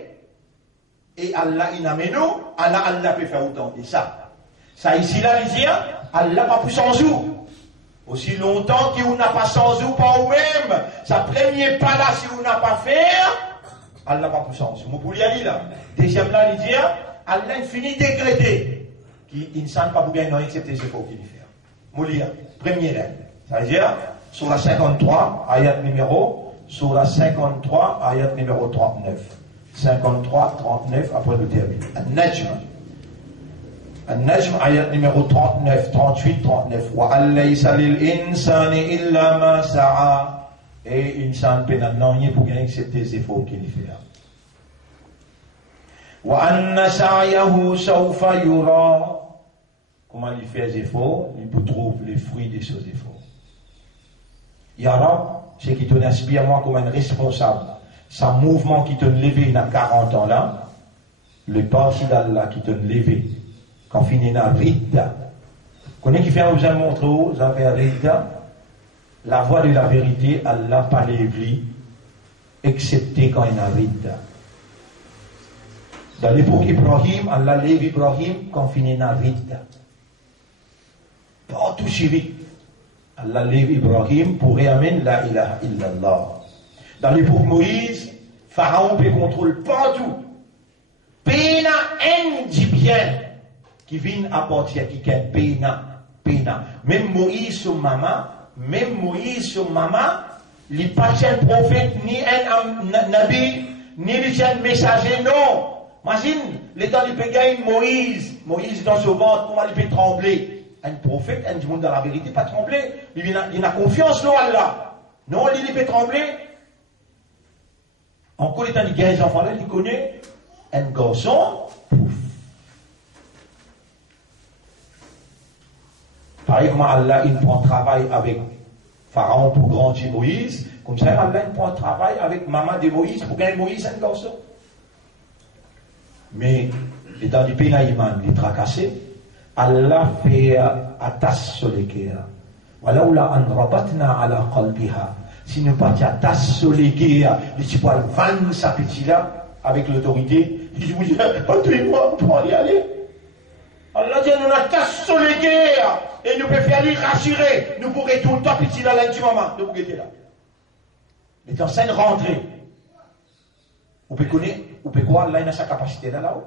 Et Allah il amène nous, Allah peut faire autant de ça. Ça ici là, il dit, Allah pas plus sans vous. Aussi longtemps qu'il n'a pas sans vous, pas vous-même. Sa premier pas là, si vous n'a pas fait, Allah pas plus sans vous. Mon pour y aller là. Deuxième là, il dit, Allah il finit décréter qu'il ne sent pas pour bien non accepter les efforts qu'il fait. Moulia, premier là. Ça veut dire, sur la 53, ayat numéro, sur la 53, ayat numéro 39. 53, 39, après le termine. An-Najm. An-Najm, ayat numéro 39, 38, 39. Wa allaysa lil insani illa ma sa'a. Et insan penan non pour bien accepter les efforts qu'il fait. Wa anna sa'yahu sawfa yura. Comment il fait les efforts? Il peut trouver les fruits de ses efforts. Ya Rab, c'est qui te inspire moi comme un responsable. C'est un mouvement qui te levé il y a 40 ans là. Le parti d'Allah qui te levé. Quand finit na Ridda. Connais qui fait un besoin montre où, ça fait Ridda. La voie de la vérité, Allah pas levé, excepté quand il y a Ridda. Dans l'époque Ibrahim, Allah lève Ibrahim quand finit na Ridda. Pas tout chirik. Allah lève Ibrahim pour réamener la ilaha illallah. Dans l'époque Moïse, Pharaon peut contrôler partout. Pena en dit bien qui vient apporter qui ken pena. Même Moïse sur maman, il pas un prophète, ni un nabi, ni un messager, non. Imagine, l'état du pégaï, Moïse dans ce ventre, comment il peut trembler? Un prophète, un monde dans la vérité, pas trembler. Il a confiance, non, Allah. Non, il peut trembler. Encore l'état du gars, les enfants là, il connaît un garçon, pouf. Pareil comme Allah, il prend travail avec Pharaon pour grandir Moïse, comme ça, Allah, il prend travail avec maman de Moïse pour gagner Moïse un garçon. Mais, l'état du pays naïman, il est tracassé. Allah fait attache sur les cœurs. Voilà où la anrabatna ala qalbiha. Si nous pas attache sur les cœurs, les petits poils vendre sa petite là, avec l'autorité, il dit, moi, pour y aller. Allah dit, nous attache sur les cœurs, et nous pouvons faire lui rassurer. Nous pourrons tout le temps petit là, là, du moment, nous pourrons être là. Mais dans cette rentrée, vous pouvez connaître, vous pouvez croire, là, il a sa capacité là, là-haut.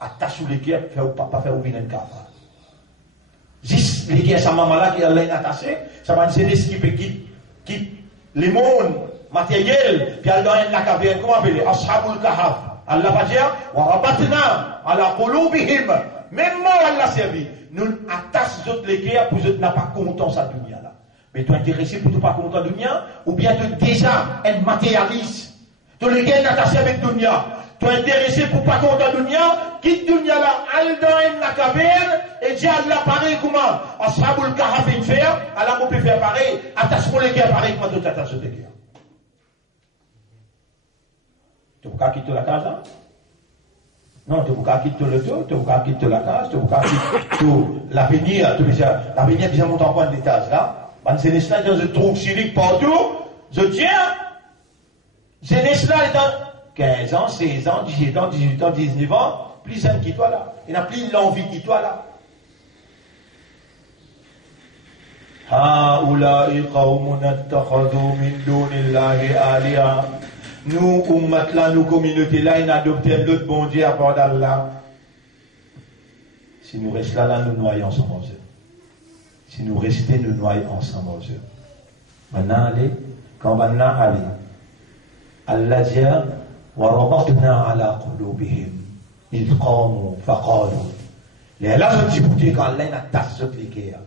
Attache sur les cœurs, pas faire ouvrir un cadre. les guerres, ça maman là qui a l'air attaché, ça va une jeunesse qui peut quitter les mondes matériels, puis elle doit être la caverne, comment appeler? Ashabul Kahaf. Allah va dire, wa rabatna ala qulubihim. Même moi, Allah servi. Nous attachons d'autres les guerres pour d'autres n'a pas content sa dunya là. Mais tu es intéressé pour ne pas content de dunya, ou bien tu es déjà un matérialiste. Tu les guerres attachées avec dunya. Tu es intéressé pour pas content de dunya, quitte dunya là, al dans la caverne, et dis Allah pareil comment? Ashabul Kahaf in faire, Allah peut faire pareil, attache-moi les guerres pareil, comment tu t'attaches les guerres. Tu peux pas quitter la case là? Non, tu peux pas quitter le dos, tu peux pas quitter la case, tu peux pas quitter l'avenir, l'avenir qui monte en point d'étage là. C'est les là, je trouve chimique partout, je tiens, c'est les là dans 15 ans, 16 ans, 17 ans, 18 ans, 19 ans, plus jeune qui toi là. Il n'a plus l'envie qui toi là. هؤلاء قوم اتخذوا من دون الله آلهة. Nous, ummat là, nous, communauté là, ils adoptent un autre bon Dieu à part d'Allah. Si nous restons là, nous noyons ensemble. Si nous restons, nous noyons ensemble. Maintenant, allez, quand maintenant, allez. Allah dit, وَرَبَطْنَا عَلَىٰ قُلُوبِهِمْ إِذْ قَامُوا فَقَالُوا. Les là, je dis bouté quand Allah n'a pas tassé les guerres.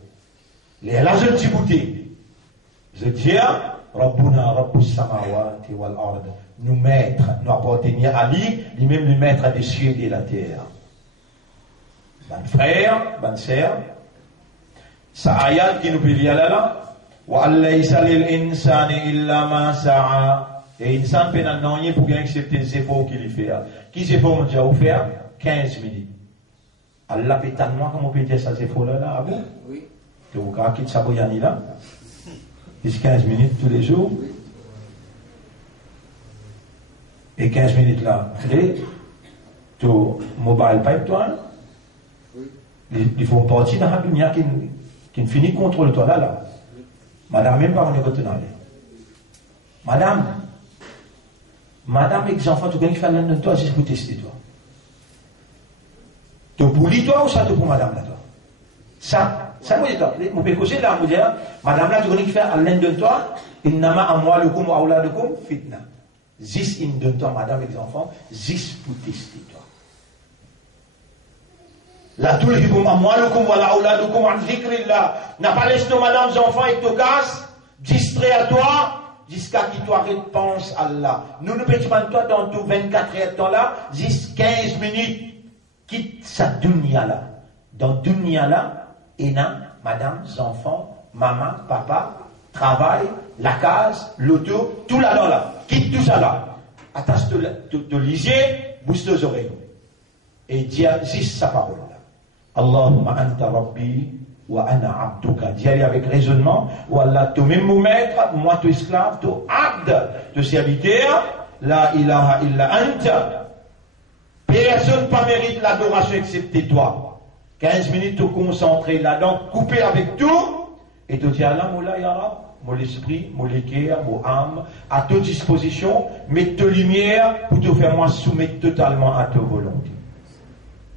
Les là, je dis bouté. Je dis, Rabbuna Rabbus Samawati wal Ard. Nous maîtres, nous appartenir à lui, lui-même le maître des cieux et de la terre. Bon frère, bonne sœur, ça ayat qui nous peut lire là, wa alaysa lil insani illa ma sa'a. Et insan peut n'en rien pour bien accepter les efforts qu'il fait. Qui ces efforts nous a offert? 15 minutes. Allah peut tellement comment on peut dire ça ces efforts là, à vous? Oui. Que vous quittez ça boyani là? 10-15 minutes tous les jours. Et 15 minutes là, tu mobile pipe toi, ils font partie d'un dunia qui finit contre toi là. Madame, même pas on est retenu. Madame, avec les enfants, tu connais qui fait l'un de toi, c'est pour tester toi. Tu pour lui toi ou ça te pour madame là toi? Ça moi dis toi, mon pécoché là, moi dire, madame là, tu connais qui fait l'un de toi, innama amwalukum wa auladukum fitna. 10 in de toi, madame, avec les enfants, 10 pour tester toi. La tulhikum amwalukum wa auladukum an dhikrillah. N'a pas laissé madame, les enfants, et te casse, distrait à toi, jusqu'à qui toi réponse à Allah. Nous ne pouvons pas toi dans tout 24 heures de temps là, 10-15 minutes, quitte sa dunya là. Dans dunya là, et nan, madame, les enfants, maman, papa, travail, la case, l'auto, tout là-dedans là. Quitte tout ça là. Attache de lisier, bouge tes oreilles. Et dis juste sa parole là. Allahumma anta rabbi wa ana abduka. Dis avec raisonnement. Wallah, tu même mon maître, moi tu esclave, tu abd, tu serviteur. La ilaha illa anta. Personne pas mérite l'adoration excepté toi. 15 minutes te concentrer là-dedans, couper avec tout. Et te dire Allah, moula ya Rab. Mon esprit, mon cœur, mon âme, à ta disposition, mets ta lumière pour te faire moi soumettre totalement à ta volonté.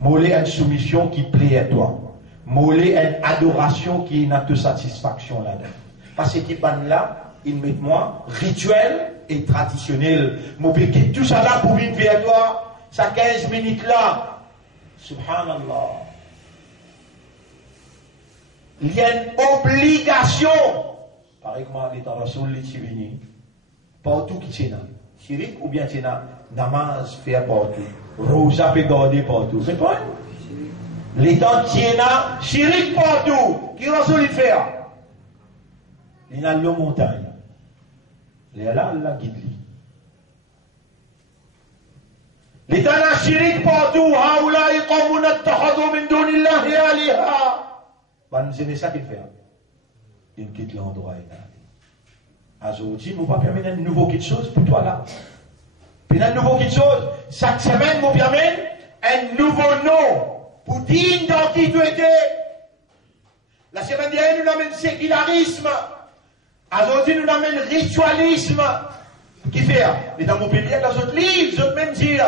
Mollet une soumission qui plaît à toi. Mollet une adoration qui est notre satisfaction là-dedans. Parce que qui là, il met moi rituel et traditionnel. Mon péché, tout ça là pour venir vers toi, ça 15 minutes là. Subhanallah. Il y a une obligation. Pareil comme les Rasoul les Chivini, partout qui tient, chirik ou bien tient, namaz fait partout, rosa peut garder partout, c'est pas? Les temps tient, chirik partout, qui Rasoul fait? Il y a la montagne, il y a là, la guide. Les temps chirik partout, haoula iqamun attakhadhu min dunillahi aliha. C'est ça qu'il fait. Il quitte l'endroit et là. Aujourd'hui, nous ne pouvons pas permettre un nouveau quelque chose pour toi là. Puis un nouveau quelque chose. Chaque semaine, nous permettons un nouveau nom pour dire dans qui tu étais. La semaine dernière, nous avons sécularisme. Aujourd'hui, nous avons ritualisme. Qui fait? Mais dans mon pays, dans notre livre, je peux même dire,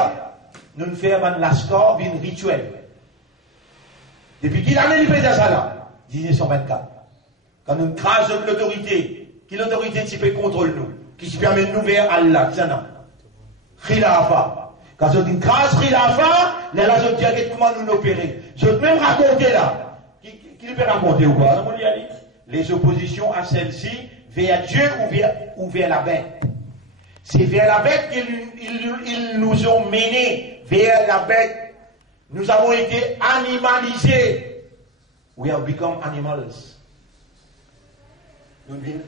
nous ne faisons pas de la score, mais un rituel. Depuis qu'il a mis ça là. 1924. Quand nous crasons l'autorité, qui l'autorité qui peut contrôler nous, qui peut amener nous vers Allah, c'est ça. Khilafa. Quand on dit crase Khilafa, là, je dis comment nous opérer. Je peux même raconter là. Qui peut raconter ou quoi? Les oppositions à celle-ci vers Dieu ou vers la bête. C'est vers la bête qu'ils nous ont menés, vers la bête. Nous avons été animalisés. We have become animals. Nous devenons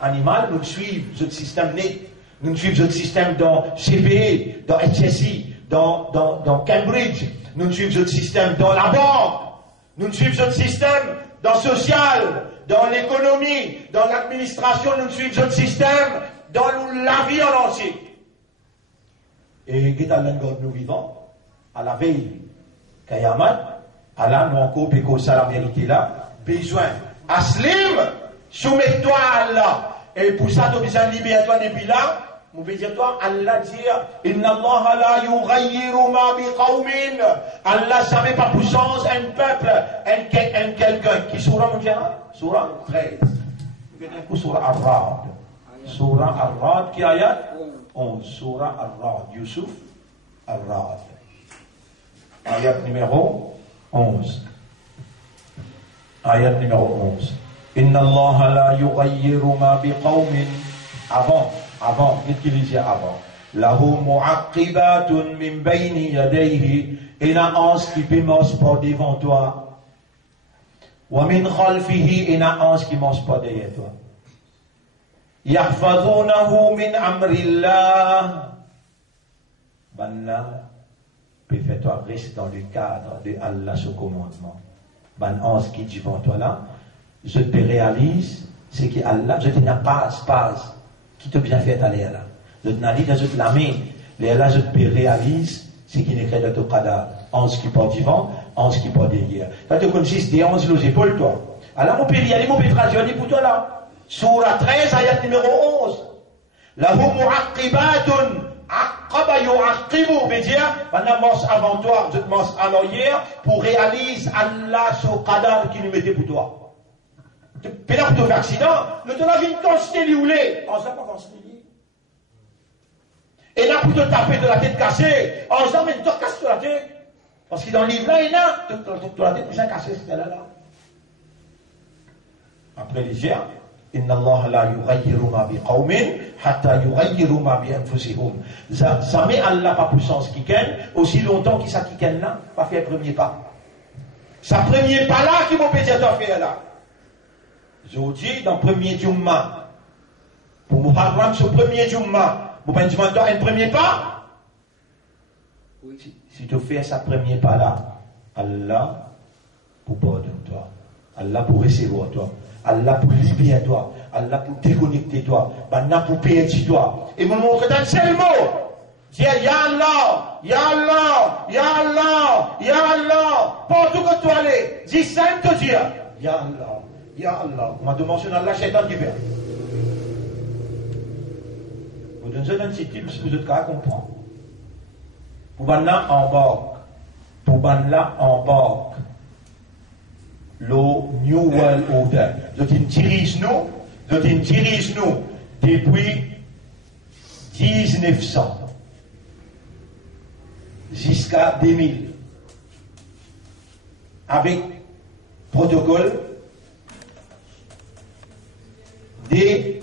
animal, nous suivons notre système net. Nous suivons notre système dans CPE, dans HSI, dans Cambridge. Nous suivons notre système dans la banque. Nous suivons notre système dans le social, dans l'économie, dans l'administration. Nous suivons notre système dans la vie en entier. Et nous vivons à la veille Kayamat, Allah nous encore péco ça la vérité là, besoin. Aslim, soumets-toi à Allah. Et pour ça, tu as besoin de libérer toi depuis là. Vous pouvez dire toi, Allah dit, Inna Allah la yughayyiru ma biqawmin. Allah savait pas puissance un peuple, un quelqu'un. Qui surah mon dieu? Surah 13. Vous avez un coup surah Ar-Ra'd. Surah Ar-Ra'd qui ayat 11. Surah Ar-Ra'd. Yusuf Ar-Ra'd. Ayat numéro 11. Ayat numéro 11. Inna Allah la yughayyiru ma biqawmin. Avant, qu'est-ce qu'il disait avant? Lahu mu'aqqibatun min bayni yadayhi. Il y a un ange qui mange pas devant toi. Wa min khalfihi, il y a un ange qui mange pas derrière toi. Yahfazunahu min amrillah. Banna, peut faire toi rester dans le cadre de Allah sous commandement. Ban ange qui dit devant toi là, je te réalise, c'est que Allah, je te n'ai pas. Qui te bien fait aller là. Je te n'ai pas la main. Là, je te réalise, c'est qu'il n'est que dans ton cadre. Ange qui part devant, ange qui part derrière. Quand tu consistes des anges aux épaules, toi. Alors, mon père, il y a mon père traduit pour toi là. Surah 13, ayat numéro 11. Lahu mu'aqqibatun. Aqaba yu'aqqibu. veut dire, maintenant, marche avant toi, je te marche à l'arrière, pour réaliser Allah sur cadre qui nous mettait pour toi. Mais là, pour ton accident, le ton avis constaté ou l'est. On ne sait pas constaté. Et là, pour te taper de la tête cassée, on se dit, mais tu te casses la tête. Parce que dans le livre là, il y a la tête déjà cassée, c'était là. Après l'Égypte, Inna Allah la yughayyiru ma biqawmin, hatta yughayyiru ma bi anfusihum. Ça met Allah pas puissance qui ken, aussi longtemps qu'il ça qui ken là, pas faire premier pas. Ça premier pas là, qui m'ont pété à faire là. Je vous dis, dans le premier Jumma, pour vous parler de ce premier Jumma, vous pensez que tu as un premier pas? Oui. Si tu fais ce premier pas là, Allah pour pardonner toi, Allah pour recevoir toi, Allah pour libérer toi, Allah pour déconnecter toi, Allah pour perdre toi. Et vous me montrez un seul mot. Dis Ya Allah, Ya Allah, Ya Allah, Ya Allah. Partout que tu allais, dis simple te dire Ya Allah. Ya Allah, on m'a demandé Allah, Shaitan qui fait. Vous donnez un petit titre, si vous êtes capable de comprendre. Pour banna en bas, pour banna en bas, le New World Order. Je dirige nous depuis 1900 jusqu'à 2000. Avec protocole des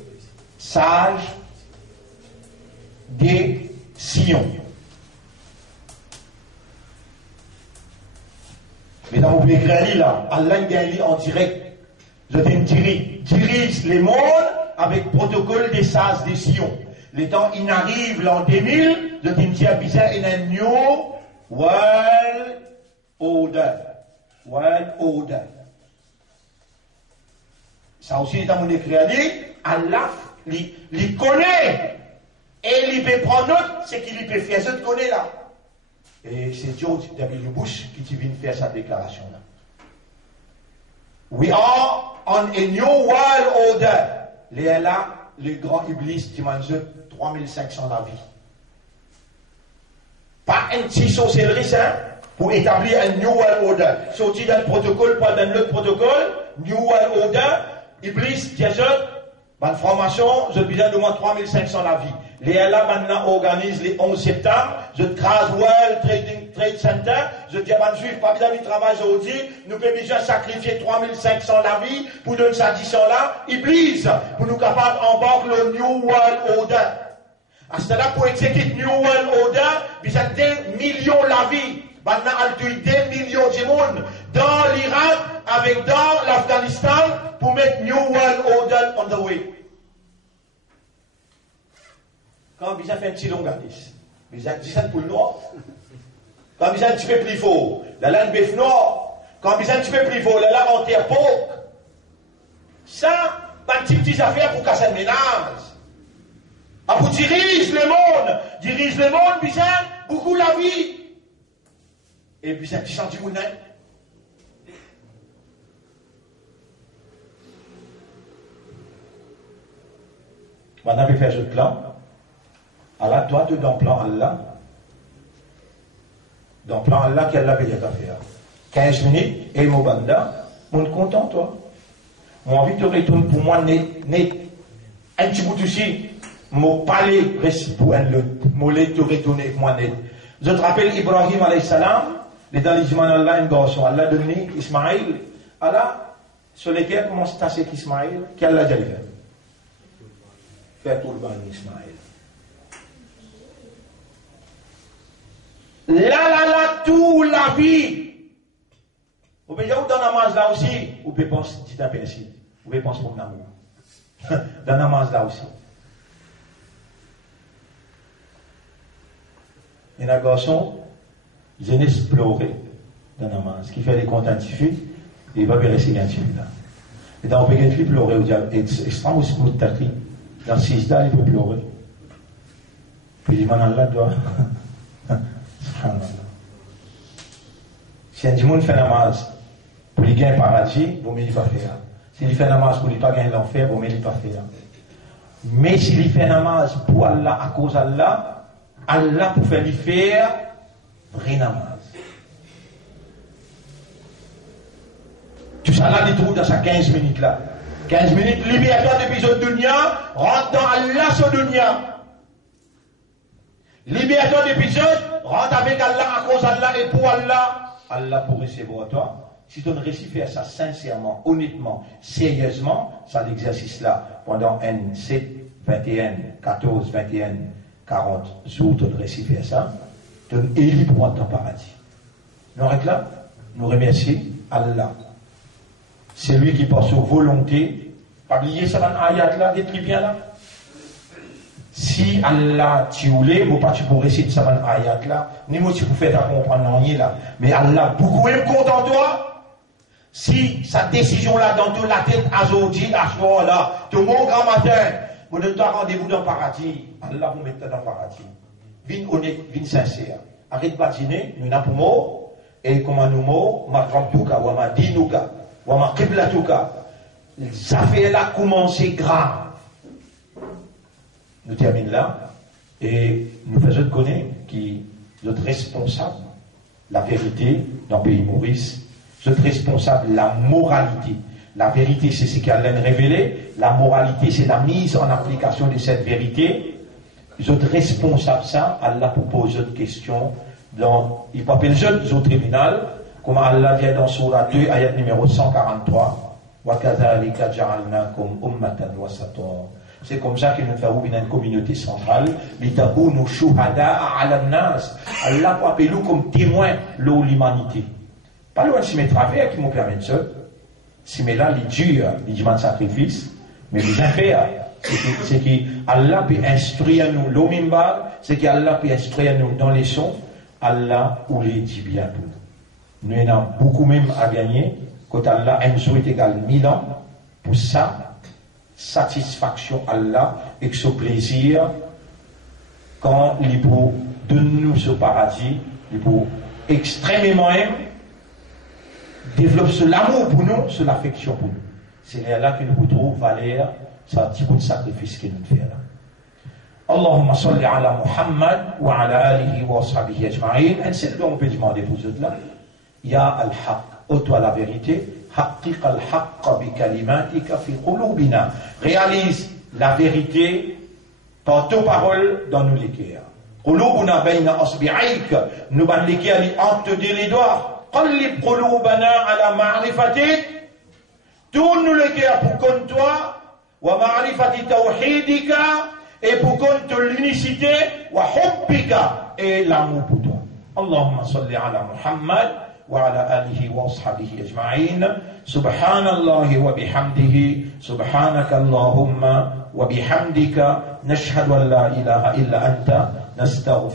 sages, des sillons. Mesdames, vous pouvez écrire là, Allah gagne en direct. Je dirige les mondes avec protocole des sages, des sillons. Le temps, il arrive l'an 2000, je dis bizarre, il y a un new world order. World order. Ça aussi, dans mon écrit, Allah, il connaît. Et il peut prendre note, c'est qu'il peut faire ce qu'il connaît là. Et c'est George W. Bush qui vient faire cette déclaration-là. We are on a new world order. Les là, le grand Iblis qui mange 3500 la vie. Pas un petit sorcellerie, hein? pour établir un New World Order. Sorti d'un protocole, pas d'un autre protocole, New World Order, Iblis, Dieu, bonne formation, je besoin de moins 3500 la vie. Les LA maintenant organisent les 11 septembre, je crase World Trade Center, je dis à mon juif, pas besoin de travail aujourd'hui, nous pouvons déjà sacrifier 3500 la vie pour donner cette addition là, Iblis, pour nous capables d'embarquer le New World Order. À ce là pour exécuter New World Order, besoin de millions la vie. Maintenant, elle tue des millions de monde dans l'Irak, avec dans l'Afghanistan, pour mettre New World Order on the way. Quand vous avez fait un petit longadis, vous avez dit ça pour le noir. Quand vous avez un petit peu plus fort, la langue bœuf noir. Quand vous avez un petit peu plus fort, la langue en terre pauvre. Ça, pas de petites affaires pour casser le ménage. Ah, vous dirigez le monde, vous avez beaucoup la vie. Et puis c'est un petit sentiment. Maintenant, on fait ce plan. Alors, toi, tu es dans le plan Allah. Dans le plan Allah, qu'elle avait déjà faire. 15 minutes, et mon banda, on est content, toi. Moi, envie de retourner pour moi, un petit bout aussi, mon palais, pour un le, mon lait, te retourner avec moi, net. Je te rappelle Ibrahim, alayhi salam, les dans les iman Allah, un garçon, Allah donné Ismaïl, Allah, sur lesquels commence à tasser Ismaïl, qu'Allah a déjà fait. Faire tout le ban Ismaïl. Là, tout la vie. Vous pouvez dire, dans la namaz là aussi, vous pouvez penser, dit un peu ici, vous pouvez penser pour l'amour. Dans la namaz là aussi. Il y a un garçon, il a exploré dans la namaz, qui fait des comptes scientifiques, et il va vérifier scientifique là. Et dans le pays, il pleurait, il est extrêmement smooth, dans 6 dates, il peut pleurer. Puis il dit, Allah doit. Si un monde fait namaz pour lui gagner le paradis, vous ne pas faire. S'il fait namaz pour lui pas gagner l'enfer, vous ne pas faire. Mais s'il fait namaz pour Allah, à cause d'Allah, Allah pour faire lui faire vrai namaz. Tout ça là, il trouve dans sa 15 minutes là. 15 minutes, libère-toi depuis ce dunya, rentre dans Allah ce dunya. Libère-toi depuis ce, rentre avec Allah à cause d'Allah et pour Allah. Allah pour recevoir toi. Si tu ne réussis faire ça sincèrement, honnêtement, sérieusement, ça l'exercice là, pendant 7, 21, 14, 21, 40 jours, tu ne réussis faire ça, tu es élu pour entrer dans le paradis. Nous réclamons, nous remercions Allah. C'est lui qui porte sur volonté. Pas oublier ça dans l'ayat là, d'être bien là. Si Allah tu voulais, moi pas tu pourrais réciter ça dans l'ayat là, ni moi tu peux faire comprendre rien là. Mais Allah beaucoup est content de toi. Si sa décision là dans toute la tête aujourd'hui, à ce moment-là, tout le monde grand matin, vous donnez rendez-vous dans le paradis. Allah vous met dans le paradis. Vine honnête, vine sincère. Arrête pas de dîner, nous n'avons pas mot. Et comment nous mot, ma rabbuka, wa ma dinuka, wa ma qiblatuka. Ça fait là commencer grave. Nous terminons là. Et nous faisons connaître qui notre responsable, la vérité dans le pays Maurice. Notre responsable, la moralité. La vérité, c'est ce qu'Allah a révélé. La moralité, c'est la mise en application de cette vérité. Notre responsable, ça, Allah propose une question. Il peut appeler le au tribunal, comme Allah vient dans Surah 2, ayat numéro 143. C'est comme ça que nous faisons une communauté centrale. Allah peut appeler nous comme témoin de l'humanité. Pas loin de s'y mettre avec qui me permet de ça. Si mais là, il dure, il demande sacrifice, mais il vient faire. C'est qu'Allah peut instruire nous l'omimba, c'est qu'Allah peut instruire nous dans les sons, Allah ou les dit bien pour nous. Nous avons beaucoup même à gagner, quand Allah a une est égal 1000 ans, pour ça, satisfaction Allah et que ce plaisir, quand il peut donner nous ce paradis, il peut extrêmement aimer, développe l'amour pour nous, l'affection pour nous. C'est là que nous retrouvons valeur, c'est un petit bout de sacrifice que nous faisons là. Allahumma salli ala Muhammad wa ala alihi wa sahbihi ajma'in. Et c'est ce qu'on peut demander pour eux là. Ya al-haq, ô toi la vérité, haqqiq al-haqq bi kalimatika fi qulubina. Réalise la vérité par tes paroles dans nos cœurs. Qulubuna bayna asbi'aik, nous ban les cœurs entre les doigts. Qallib qulubana ala ma'rifatik. Tourne les cœurs pour qu'on toi, wa ma'rifati tawhidika, et pour qu'on l'unicité, wa hubbika, et l'amour pour toi. Allahumma salli ala Muhammad wa ala alihi wa ashabihi ajma'in. Subhanallahi wa bihamdihi, subhanaka Allahumma wa bihamdika, nashhadu an la ilaha illa anta, nastaghfiruka.